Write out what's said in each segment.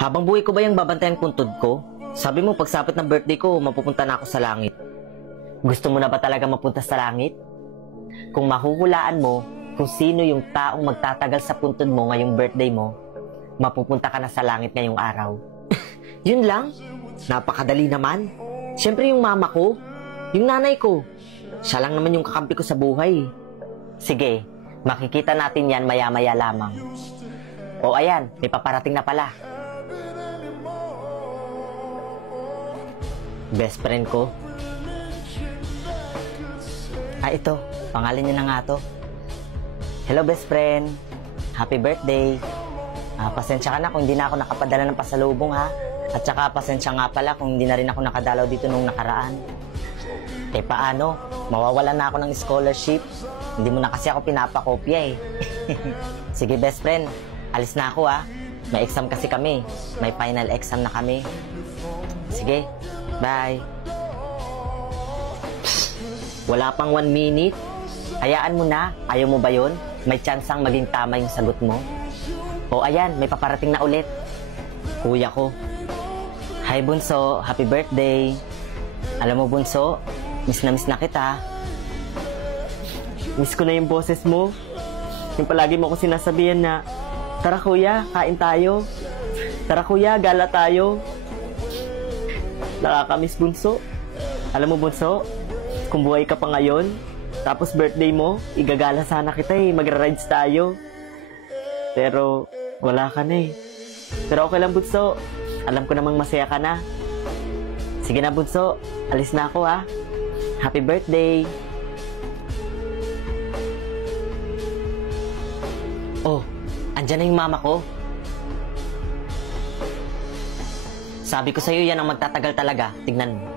Habang buhay ko ba yung babantayan puntod ko? Sabi mo, pagsapit ng birthday ko, mapupunta na ako sa langit. Gusto mo na ba talaga mapunta sa langit? Kung mahuhulaan mo kung sino yung taong magtatagal sa puntod mo ngayong birthday mo, mapupunta ka na sa langit ngayong araw. Yun lang? Napakadali naman. Siyempre yung mama ko, yung nanay ko. Siya lang naman yung kakampi ko sa buhay. Sige, makikita natin yan maya-maya lamang. O ayan, may paparating na pala. Best friend ko. Ito, pangalan niya na nga to. Hello best friend, happy birthday. Pasensya ka na kung hindi na ako nakapadala ng pasalubong ha. At saka pasensya nga pala kung hindi na rin ako nakadalaw dito nung nakaraan. Paano? Mawawalan na ako ng scholarship. Hindi mo na kasi ako pinapakopya eh. Sige best friend, alis na ako ha. May exam kasi kami. May final exam na kami. Sige, bye. Wala pang 1 minute. Hayaan mo na. Ayaw mo ba yun? May tsansang maging tama yung sagot mo. O ayan, may paparating na ulit. Kuya ko. Hi Bunso, happy birthday. Alam mo Bunso, miss na kita. Miss ko na yung boses mo. Yung palagi mo ko sinasabihan na, tara kuya, kain tayo. Tara kuya, gala tayo. Nakakamiss Bunso. Alam mo Bunso, kung buhay ka pa ngayon, tapos birthday mo, igagala sana kita eh, magra-rides tayo. Pero, wala ka na eh. Pero okay lang Bunso, alam ko namang masaya ka na. Sige na Bunso, alis na ako ha. Happy birthday! Oh, andyan na yung mama ko. Sabi ko sa'yo yan ang magtatagal talaga, tignan mo.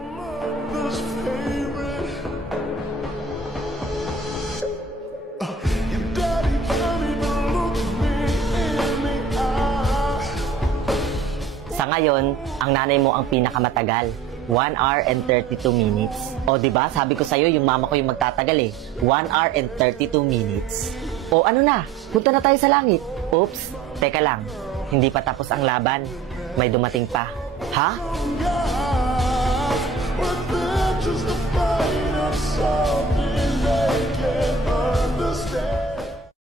Sa ngayon, ang nanay mo ang pinakamatagal. 1 hour and 32 minutes. O diba, sabi ko sa'yo, yung mama ko yung magtatagal eh. 1 hour and 32 minutes. O ano na, punta na tayo sa langit. Oops, teka lang. Hindi pa tapos ang laban. May dumating pa. Ha?